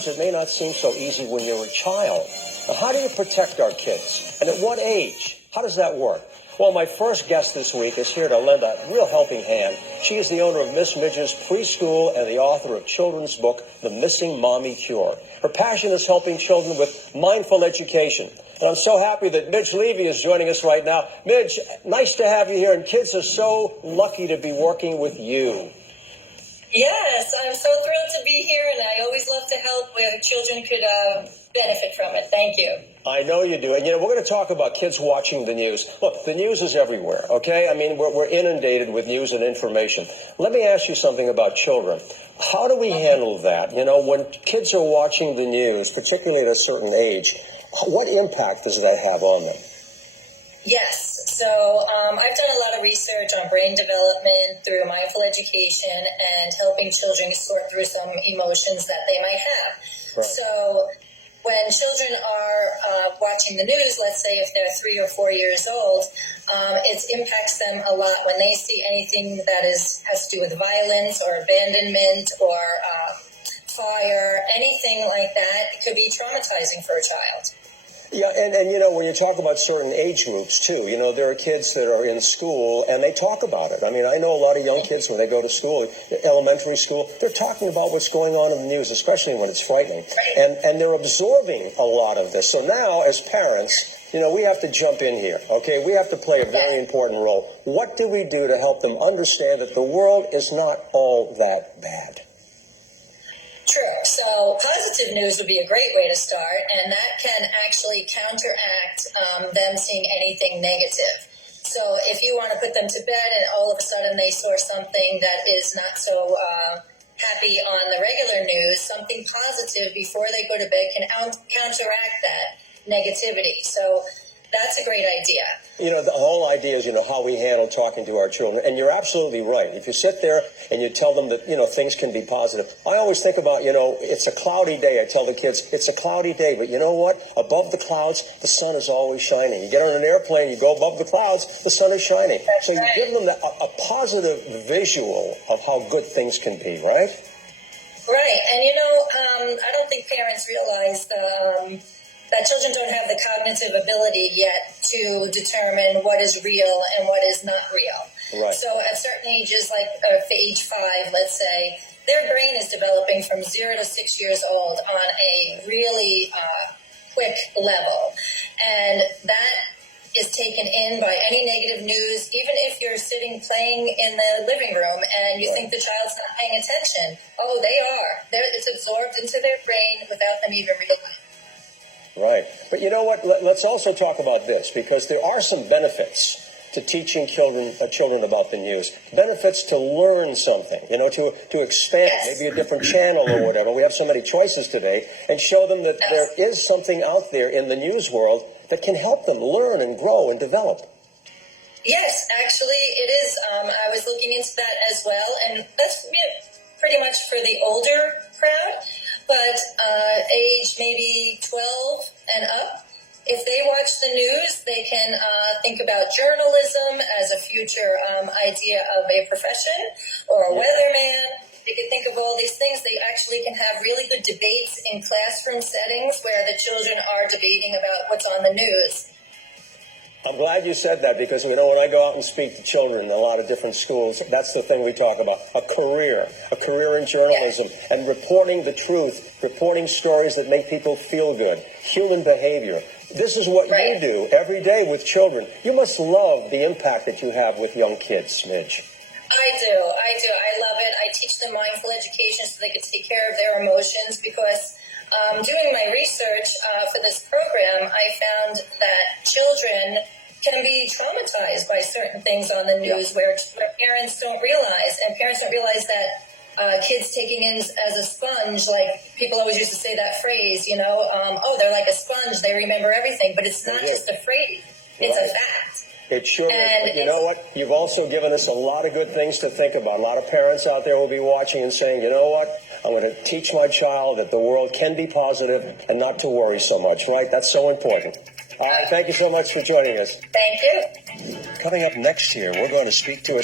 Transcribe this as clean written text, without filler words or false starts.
sometimes it may not seem so easy when you're a child. Now, how do you protect our kids? And at what age? How does that work? Well, my first guest this week is here to lend a real helping hand. She is the owner of Miss Midge's Preschool and the author of children's book, The Missing Mommy Cure. Her passion is helping children with mindful education. And I'm so happy that Midge Leavey is joining us right now. Midge, nice to have you here, and kids are so lucky to be working with you. Yes, I'm so thrilled to be here, and I always love to help where children could benefit from it. Thank you. I know you do. And, we're going to talk about kids watching the news. Look, the news is everywhere, okay? I mean, we're inundated with news and information. Let me ask you something about children. How do we handle that? When kids are watching the news, particularly at a certain age, what impact does that have on them? Yes. So I've done a lot of research on brain development through mindful education and helping children sort through some emotions that they might have. Right. So when children are watching the news, let's say if they're 3 or 4 years old, it impacts them a lot when they see anything that has to do with violence or abandonment or fire, anything like that. It could be traumatizing for a child. Yeah, and when you talk about certain age groups, too, there are kids that are in school, and they talk about it. I mean, I know a lot of young kids, when they go to school, elementary school, they're talking about what's going on in the news, especially when it's frightening. And they're absorbing a lot of this. So now, as parents, we have to jump in here, okay? We have to play a very important role. What do we do to help them understand that the world is not all that bad? True. So positive news would be a great way to start, and that can actually counteract them seeing anything negative. So if you want to put them to bed and all of a sudden they saw something that is not so happy on the regular news, something positive before they go to bed can counteract that negativity. So that's a great idea. The whole idea is, how we handle talking to our children. And you're absolutely right. If you sit there and you tell them that, things can be positive. I always think about, it's a cloudy day. I tell the kids, it's a cloudy day. But you know what? Above the clouds, the sun is always shining. You get on an airplane, you go above the clouds, the sun is shining. That's so you right. give them a positive visual of how good things can be, right? Right. And, I don't think parents realize that children don't have the cognitive ability yet to determine what is real and what is not real. Right. So at certain ages, like age 5, let's say, their brain is developing from 0 to 6 years old on a really quick level. And that is taken in by any negative news, even if you're sitting playing in the living room and you think the child's not paying attention. Oh, they are. It's absorbed into their brain without them even realizing. Right. But you know what? Let's also talk about this, because there are some benefits to teaching children about the news. Benefits to learn something, to expand, maybe a different channel or whatever. We have so many choices today, and show them that there is something out there in the news world that can help them learn and grow and develop. Yes, actually it is. I was looking into that as well, and that's pretty much for the older crowd. But age maybe 12 and up, if they watch the news, they can think about journalism as a future idea of a profession, or a weatherman. They can think of all these things. They actually can have really good debates in classroom settings where the children are debating about what's on the news. I'm glad you said that, because, when I go out and speak to children in a lot of different schools, that's the thing we talk about, a career in journalism, and reporting the truth, reporting stories that make people feel good, human behavior. This is what you do every day with children. You must love the impact that you have with young kids, Midge. I do. I love it. I teach them mindful education so they can take care of their emotions, because doing my research for this program, I found that children can be traumatized by certain things on the news where parents don't realize, and parents don't realize that kids taking in as a sponge, like people always used to say that phrase, they're like a sponge, they remember everything, but it's not just a phrase, it's a fact. It sure is. But you know what? You've also given us a lot of good things to think about. A lot of parents out there will be watching and saying, you know what? I'm going to teach my child that the world can be positive and not to worry so much, right? That's so important. All right, thank you so much for joining us. Thank you. Coming up next year, we're going to speak to a